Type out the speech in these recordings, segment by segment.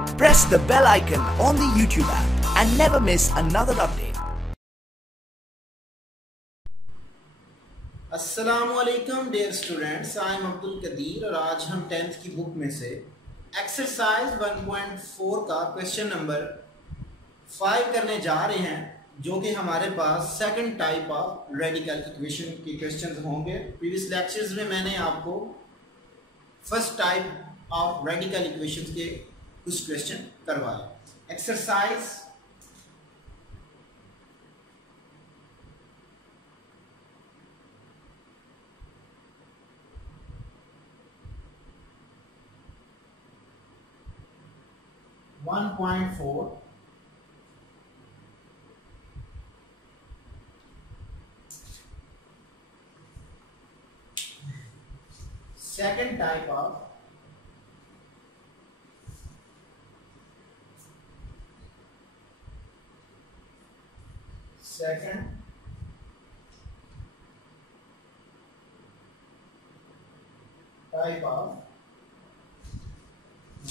Press the bell icon on the YouTube app and never miss another update. अस्सलामुअलैकुम dear students, I am Abdul Qadir और आज हम 10th की book में से एक्सरसाइज 1.4 का क्वेश्चन नंबर 5 करने जा रहे हैं, जो कि हमारे पास second type of radical equation के क्वेश्चंस होंगे। प्रीवियस लेक्चर्स में मैंने आपको first type of radical equations के कुछ क्वेश्चन करवाए। Exercise 1.4 second type of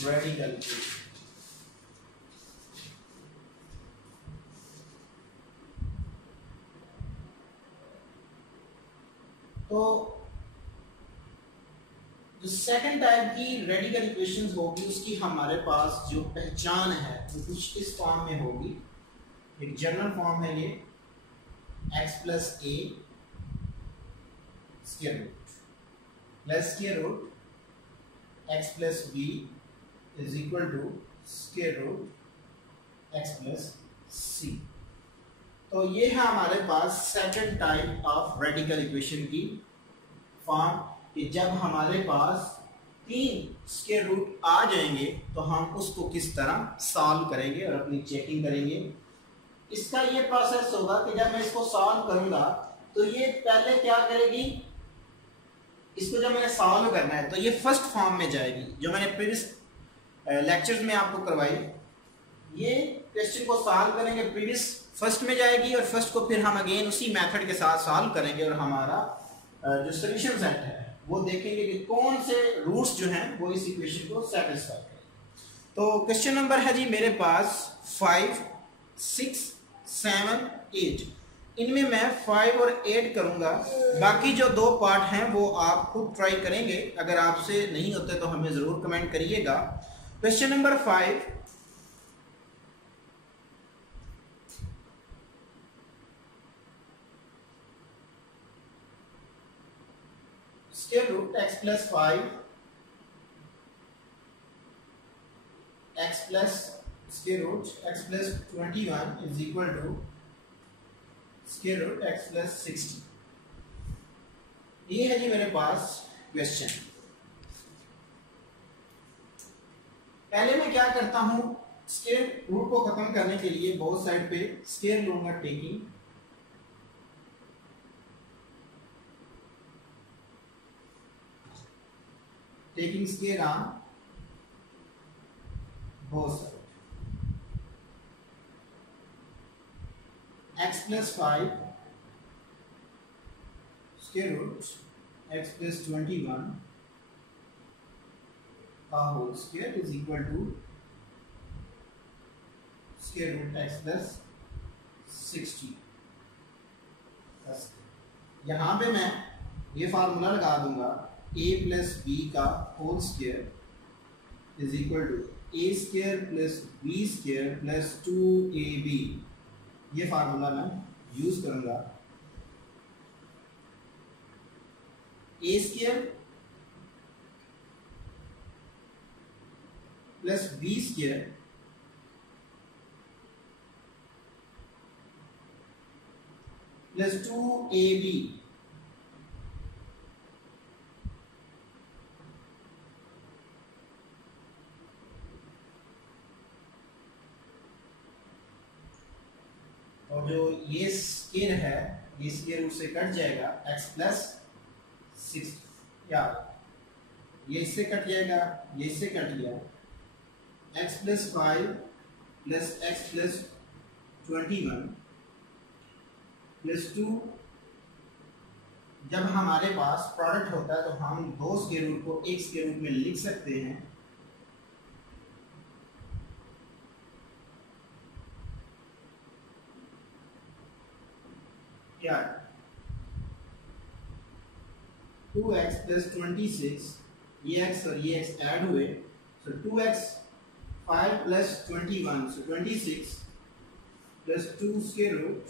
radical equation। तो जो सेकंड टाइप की रेडिकल इक्वेशंस होगी उसकी हमारे पास जो पहचान है वो कुछ इस फॉर्म में होगी। एक जनरल फॉर्म है ये x plus a square root plus square root x plus b is equal to square root x plus c. तो ये है हमारे पास second type of radical equation की फॉर्म कि जब हमारे पास 3 स्क्वायर रूट आ जाएंगे तो हम उसको किस तरह सॉल्व करेंगे और अपनी चेकिंग करेंगे। इसका ये प्रोसेस होगा कि जब मैं इसको सॉल्व करूंगा तो ये पहले क्या करेगी, इसको जब मैंने सॉल्व करना है तो ये फर्स्ट फॉर्म में जाएगी जो मैंने प्रीवियस लेक्चर्स में आपको करवाई। ये क्वेश्चन को सॉल्व करेंगे प्रीवियस फर्स्ट में जाएगी और फर्स्ट को फिर हम अगेन उसी मेथड के साथ सॉल्व करेंगे और हमारा जो सोल्यूशन सेट है वो देखेंगे कि कौन से रूट्स जो हैं वो इस इक्वेशन को सेटिस्फाई करें। तो क्वेश्चन नंबर है जी मेरे पास 5, 6, 7, 8। इनमें मैं 5 और 8 करूंगा। बाकी जो 2 पार्ट हैं वो आप खुद ट्राई करेंगे। अगर आपसे नहीं होते तो हमें जरूर कमेंट करिएगा। Question number 5, square root x plus 5 x plus square root x plus 21 is equal to square root x plus 60। ये है जी मेरे पास क्वेश्चन। पहले मैं क्या करता हूं, स्क्वायर रूट को खत्म करने के लिए बोथ साइड पे स्क्वायर लूंगा, taking square on both sides। x plus 5 square root x plus 21 का whole square is equal to square root x plus 60। यहां पे मैं ये फार्मूला लगा दूंगा a प्लस बी का whole square is equal to a square plus b square plus 2ab। ये formula मैं यूज करूंगा। A square plus b square plus 2ab और जो ये स्क्वायर है ये स्क्वायर रूट से कट जाएगा x प्लस 6, या ये इससे कट जाएगा, ये इससे कट गया, x plus 5 plus x plus 21 plus 2। जब हमारे पास प्रोडक्ट होता है तो हम दो स्क्वायर रूट को एक स्क्वायर रूट में लिख सकते हैं। क्या है 2x प्लस 26, ये x और ये x ऐड हुए, so 2x 5 plus 21, so 26 plus 2 square root,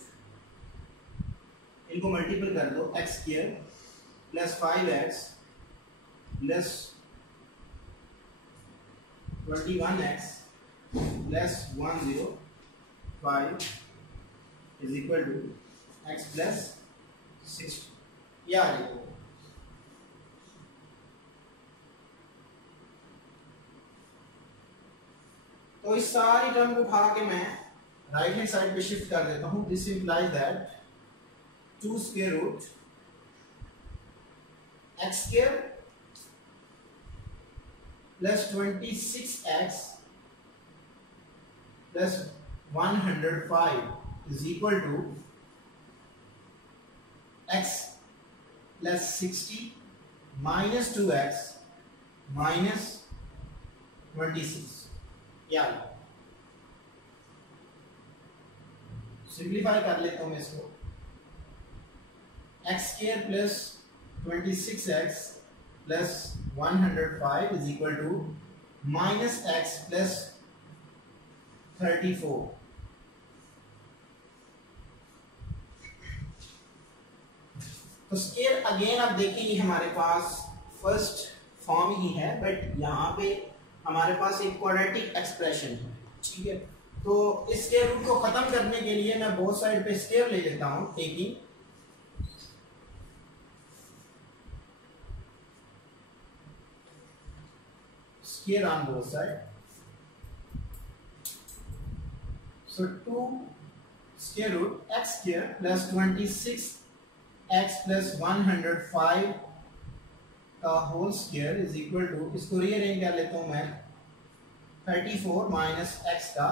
इनको मल्टीपल कर दो, x square plus 5x plus 21x plus 105 is equal to x plus 60। या तो इस सारी टर्म को उठा के मैं राइट हैंड साइड पे शिफ्ट कर देता हूं। This implies that 2 square root x square plus 26x plus 105 is equal to x plus 60 minus 2x minus 26। या सिंप्लीफाई कर लेता हूं इसको, x square plus 26x plus 105 is equal to minus x plus 34। तो square again आप देखेंगे हमारे पास first form ही है, बट यहाँ पे हमारे पास एक क्वाड्रेटिक एक्सप्रेशन है, ठीक है। तो इस स्क्वायर रूट को खत्म करने के लिए मैं बोथ साइड पे स्क्वायर ले लेता हूं, taking square on both side. So 2 square root x square plus 26x plus 105 का whole square is equal to, इसको रीअरेंज कर लेता हूं मैं, 34 माइनस x का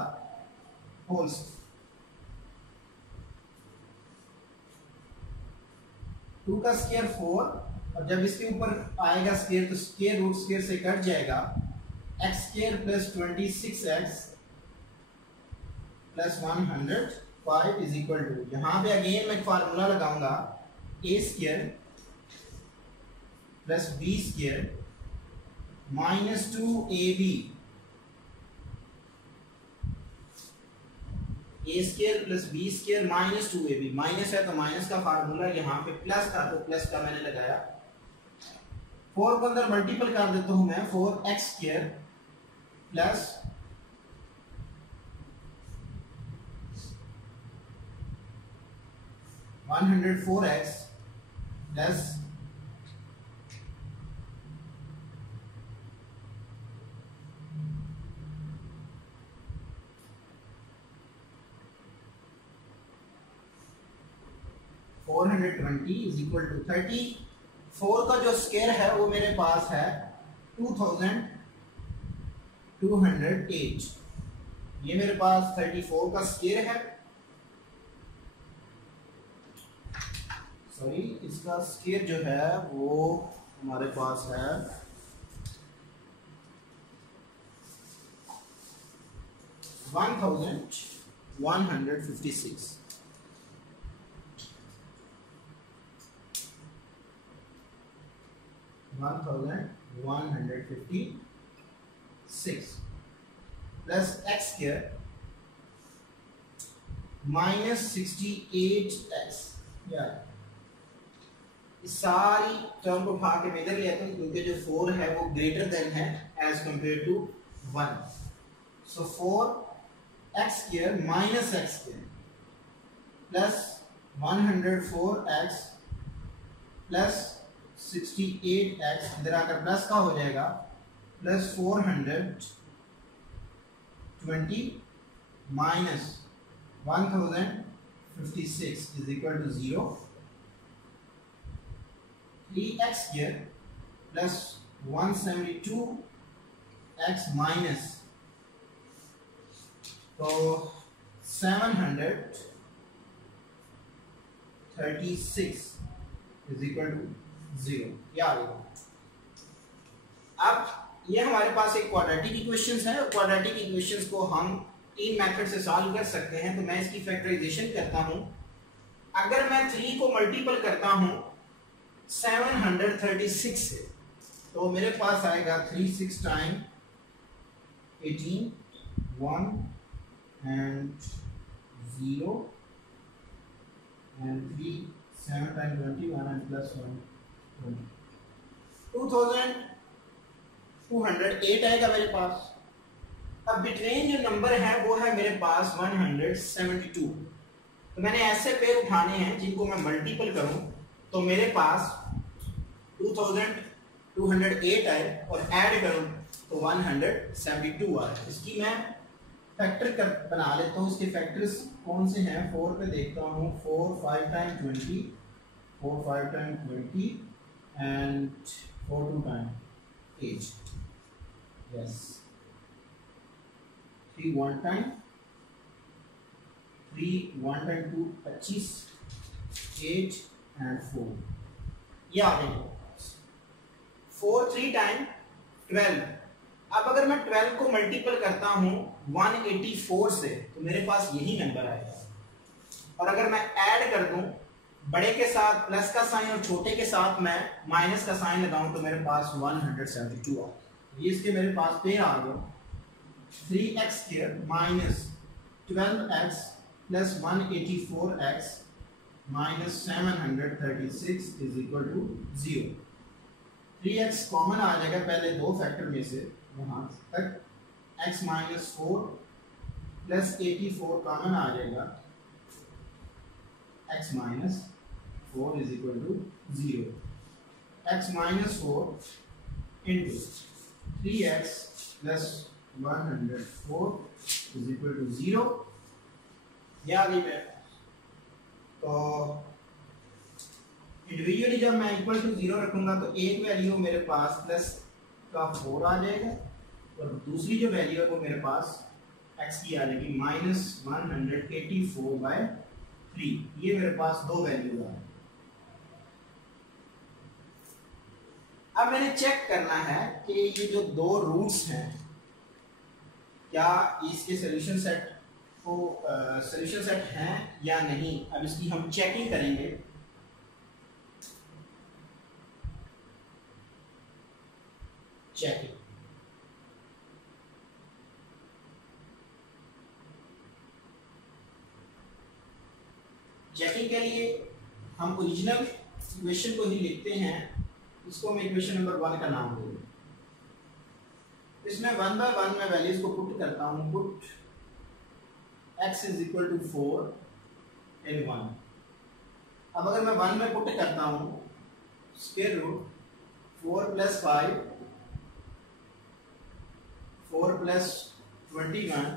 होल स्क्वायर। 2 का स्क्वायर 4, और जब इसके ऊपर आएगा स्क्वायर तो स्क्वायर रूट स्क्वायर से कट जाएगा, x square plus 26x plus 105 is equal to, यहां पे अगेन मैं फार्मूला लगाऊंगा a square plus b square minus 2ab, a square plus b square minus 2ab, minus है तो माइनस का फार्मूला, यहाँ पे प्लस था तो प्लस का मैंने लगाया। 4 को अंदर मल्टीपल कर देता हूं मैं, 4x square plus 104x plus 420 is equal to 34 का जो स्क्वायर है वो मेरे पास है 2208। ये मेरे पास 34 का स्क्वायर है, सॉरी इसका स्क्वायर जो है वो हमारे पास है 1156। Plus x square minus 68x। यार इस सारी टर्म को उठा के मैं इधर ले आता हूं, क्योंकि जो 4 है वो ग्रेटर देन है as compare to 1। So 4x square minus x square plus 104x plus 68x, इधर आकर प्लस का हो जाएगा, plus 420 minus 1056 is equal to 0। 3x square plus 172x minus, तो 736 इज इक्वल टू 0। क्या होगा? अब ये हमारे पास एक क्वाड्रेटिक इक्वेशंस है, क्वाड्रेटिक इक्वेशंस को हम 3 मेथड से सॉल्व कर सकते हैं। तो मैं इसकी फैक्टराइजेशन करता हूं। अगर मैं 3 को मल्टीपल करता हूं 736 से, तो मेरे पास आएगा 3 6 time 18 1 and 0 and 3 7 times 21 and plus 1 20 2208 आएगा मेरे पास। अब बिटवीन जो नंबर है वो है मेरे पास 172। तो मैंने ऐसे पेयर उठाने हैं जिनको मैं मल्टीपल करूं तो मेरे पास 2208 आए और ऐड करूं तो 172 आए। इसकी मैं फैक्टर बना लेता हूं। इसके फैक्टर्स कौन से हैं? 4 पे देखता हूं। 4 5 time 20, 4 5 time 20 and 4 2 time 8, yes. 3 1 time 3 1 time 2 25, 8 and 4, ये आ गए। 4 3 टाइम 12। अब अगर मैं 12 को मल्टीपल करता हूं 184 से तो मेरे पास यही नंबर आएगा। और अगर मैं ऐड कर दूं बड़े के साथ प्लस का साइन और छोटे के साथ मैं माइनस का साइन लगाऊं तो मेरे पास 172 आ। ये इसके मेरे पास पेयर आ गया 3x square minus 12x plus 184x minus 736 is equal to 0। 3x common आ जाएगा पहले दो फैक्टर में से यहाँ तक। x माइनस 4 प्लस 84 कॉमन आ जाएगा। x minus 4 is equal to 0। x minus 4 into 3x plus 104 is equal to 0। यह आ गई मेरे पास। तो इंडिविजुअली जब मैं इक्वल टू 0 रखूंगा तो एक वैल्यू मेरे पास प्लस का 4 आ जाएगा और दूसरी जो वैल्यू है वो मेरे पास x की आ जाएगी माइनस 184/3। ये मेरे पास दो वैल्यू आ। अब मैंने चेक करना है कि ये जो दो रूट्स हैं क्या इसके सॉल्यूशन सेट को सॉल्यूशन सेट हैं या नहीं। अब इसकी हम चेकिंग करेंगे। चेकिंग के लिए हम ओरिजिनल इक्वेशन को ही लिखते हैं। इसको मैं इक्वेशन नंबर 1 का नाम दूंगा। इसमें 1 बाय 1 मैं वैल्यूज को पुट करता हूं। Put x is equal to 4 in 1। अब अगर मैं 1 में पुट करता हूं square root 4 plus 5 4 plus 21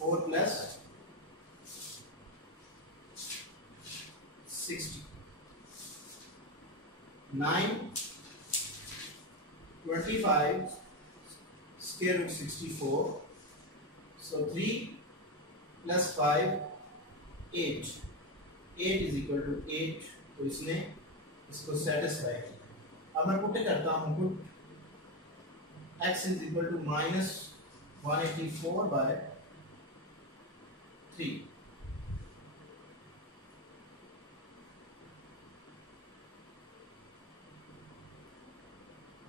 4 plus 60 9 25 square root 64। So 3 plus 5 8 8 is equal to 8। तो इसने इसको सेटिस्फाई किया। अब मैं पुट करता हूं। Put x is equal to minus 184/3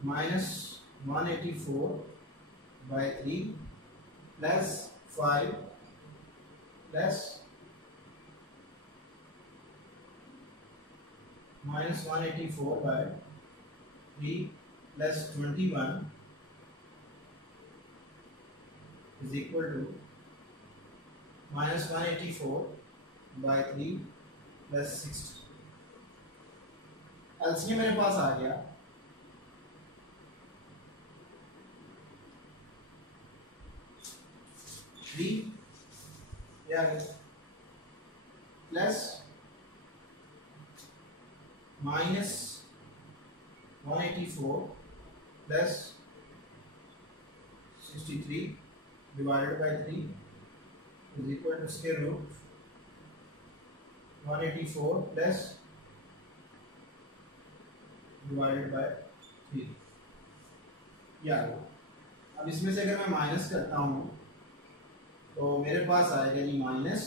minus 184/3 plus 5 plus minus 184/3 plus 21 is equal to minus 184/3 plus 60। LCM मेरे पास आ गया 3 plus minus 184 plus 63 divided by 3 is equal to square root 184 plus divided by 3। यार अब इसमें से अगर मैं माइनस करता हूं तो मेरे पास आएगा जी माइनस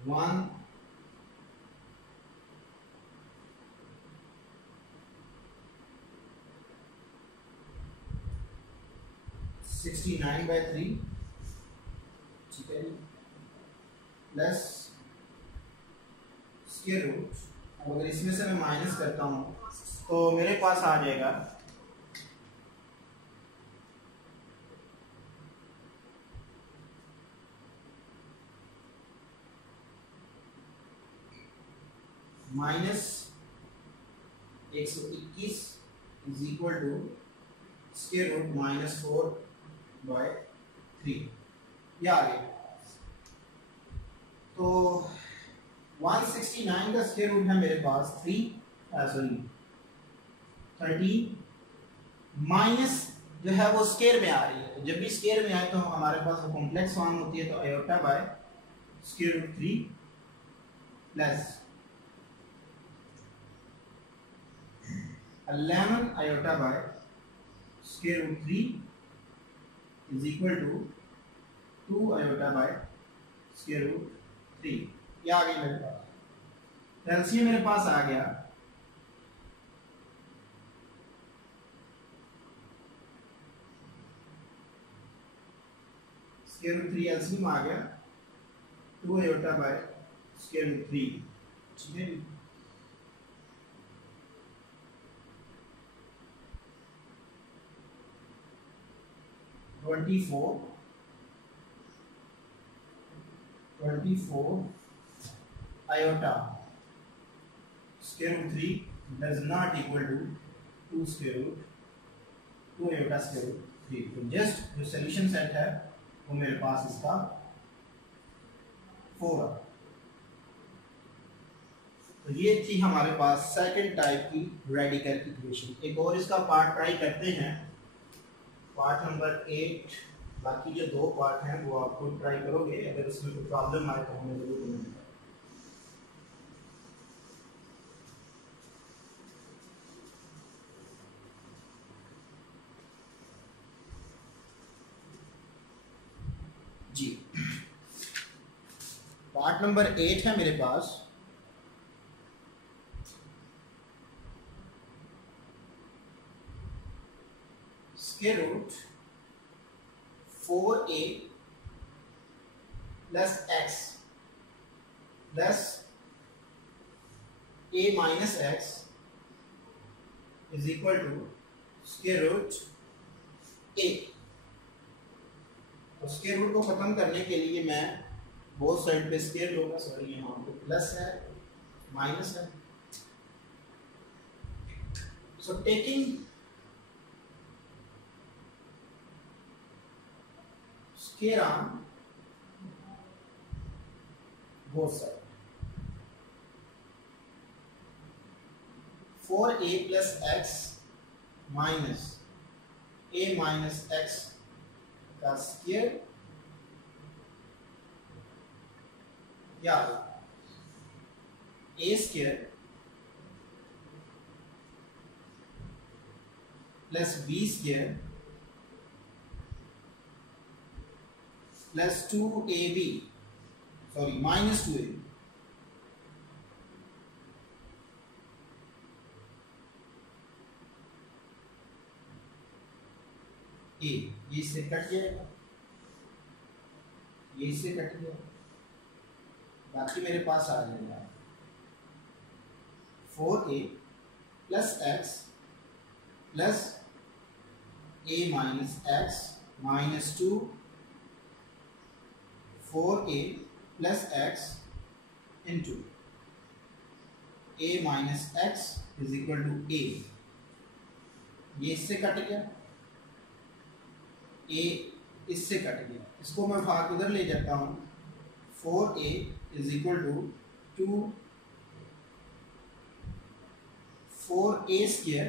169/3, ठीक है, प्लस स्क्वायर रूट। अब अगर इसमें से मैं माइनस करता हूं तो मेरे पास आ जाएगा -121 is equal to square root -4/3। यह आ गया। तो 169 का स्क्वायर रूट है मेरे पास 13 माइनस जो है वो स्क्वायर में आ रही है। जब भी स्क्वायर में आए तो हमारे पास वो कॉम्प्लेक्स फॉर्म होती है, तो iota by square root 3 plus 11 iota by square root 3 is equal to 2 iota by square root 3। ये आ गई मेरे पास। एलसीएम मेरे पास आ गया स्क्वायर रूट 3, एलसीएम आ गया 2 आयोटा बाय स्क्वायर रूट 3, ठीक है। 24 iota square root 3 does not equal to 2 square root 2 iota square root 3। तो जस्ट जो सोल्यूशन सेट है वो मेरे पास इसका 4 है। तो ये थी हमारे पास सेकंड टाइप की रेडिकल इक्वेशन। एक और इसका पार्ट ट्राई करते हैं, पार्ट नंबर 8। बाकी जो 2 पार्ट हैं वो आप खुद ट्राई करोगे। अगर उसमें कोई प्रॉब्लम आए तो हमें जरूर कमेंट करें। जी, पार्ट नंबर 8 है मेरे पास। Square root 4a plus x plus a minus x is equal to square root a। तो स्क्वायर रूट को खत्म करने के लिए मैं बोथ साइड पे स्क्वायर लूंगा। सॉरी, यहाँ पे प्लस है माइनस है। So taking square on both sides, 4a plus x minus a minus x का स्क्वायर, या a square plus b square plus 2ab, sorry minus 2ab, ये इससे कट जाएगा, ये इससे कट गया, बाकी मेरे पास आ जाएगा 4a plus x plus a minus x minus 2 4a plus x into a minus x is equal to a। ये इससे कट गया, a इससे कट गया, इसको मैं भाग उधर ले जाता हूँ। 4a is equal to 4a square,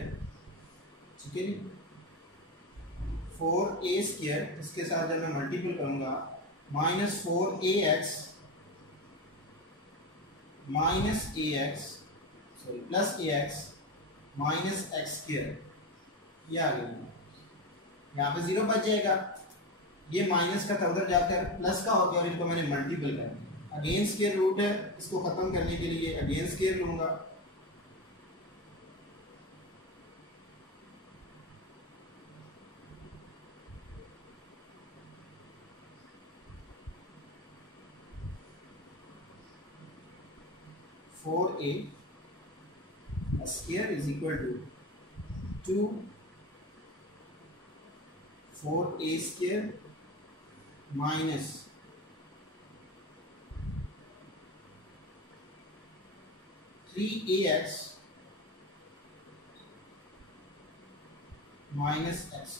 ठीक है। 4a स्क्वायर इसके साथ जब मैं मल्टीपल करूंगा minus 4ax minus ax sorry plus ax minus x square, ये आ गया। यहाँ पे 0 बच जाएगा, ये माइनस का था उधर जाकर प्लस का हो गया और इनको मैंने मल्टीपल कर दिया। अगेन स्क्वायर रूट है, इसको खत्म करने के लिए अगेन स्क्वायर लूंगा। Four a square is equal to 2 4a square minus 3ax minus x.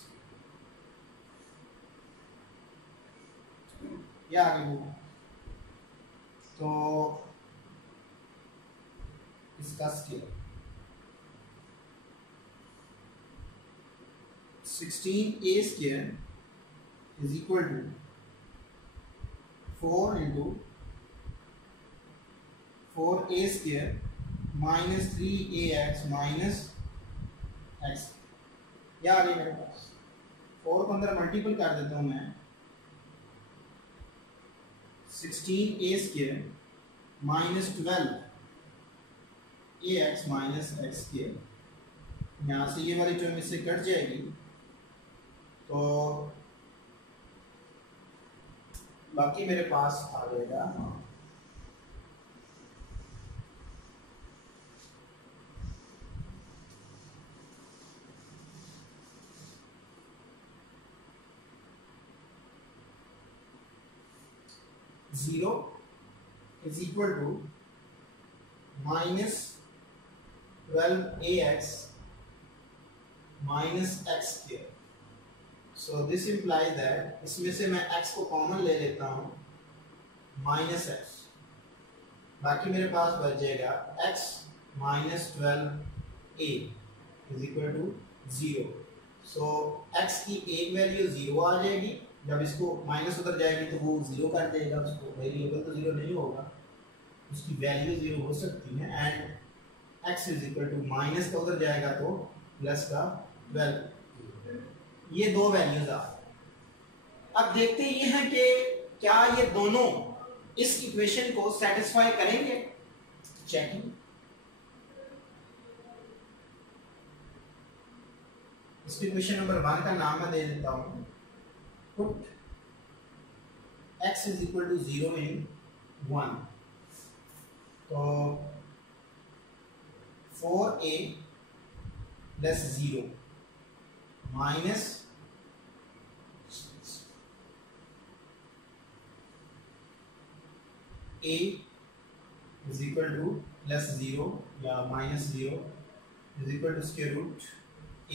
ये आगे होगा तो इसका square 16a square is equal to 4 into 4a square minus 3ax minus x. या आ गई मेरे पास। 4 को अंदर मल्टीपल कर देता हूँ मैं। 16a square minus 12ax minus x square. यहाँ से ये वाली टर्म इससे कट जाएगी तो बाकी मेरे पास आ जाएगा 0 is equal to minus 12ax minus x square. So this implies that इसमें से मैं x को कॉमन ले लेता हूँ माइनस एक्स, बाकी मेरे पास बच जाएगा x minus 12a is equal to 0। So x की एक वैल्यू 0 आ जाएगी, जब इसको माइनस उधर जाएगी तो वो 0 कर देगा, उसको वेरिएबल तो 0 नहीं होगा, उसकी वैल्यू 0 हो सकती है। And x is equal to minus का उधर जाएगा तो प्लस का 12, ये दो वैल्यूज आ। अब देखते ये हैं कि क्या ये दोनों इस इक्वेशन को सेटिस्फाई करेंगे। चेकिंग, इस इक्वेशन नंबर 1 का नाम मैं दे देता हूं, put x is equal to 0 in 1, तो 4a plus 0 minus a is equal to plus 0 या minus 0 is equal to square root a।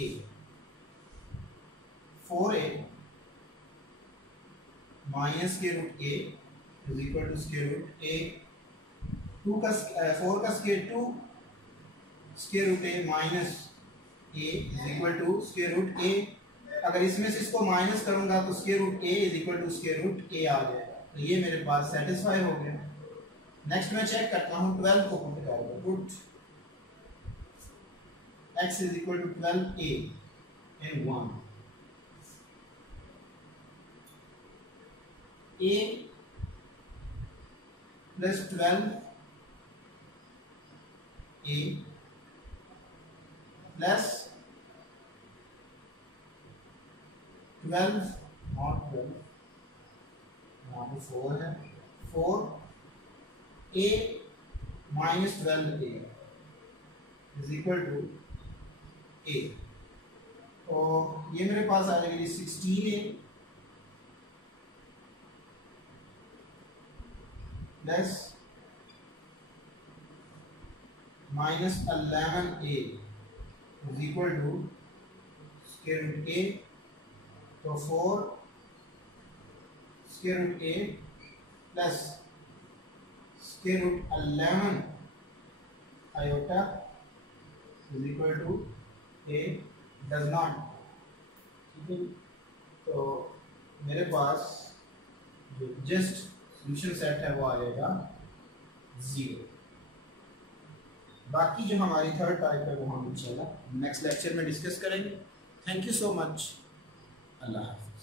4a minus square root a is equal to square root a। 4 का square 2 square root a minus a is equal to square root a। अगर इसमें से इसको minus करूंगा तो square root a is equal to square root a आ जाएगा, तो ये मेरे पास सेटिस्फाई हो गया। नेक्स्ट मैं चेक करता हूँ 12 को पुट करूंगा, put x is equal to 12a in 1, a plus 12a plus 12 not 12, यहाँ पे 4 है, 4a minus 12a is equal to a। तो ये मेरे पास आ जाएगी 16a plus minus 11a is equal to square root a। तो 4 square root a plus square root 11 iota is equal to a does not. ठीक है, तो मेरे पास जो जस्ट सॉल्यूशन सेट है वो आ जाएगा 0। बाकी जो हमारी थर्ड टाइप है वो हम इंशाल्लाह नेक्स्ट लेक्चर में डिस्कस करेंगे। Thank you so much. अल्लाह हाफ़िज़।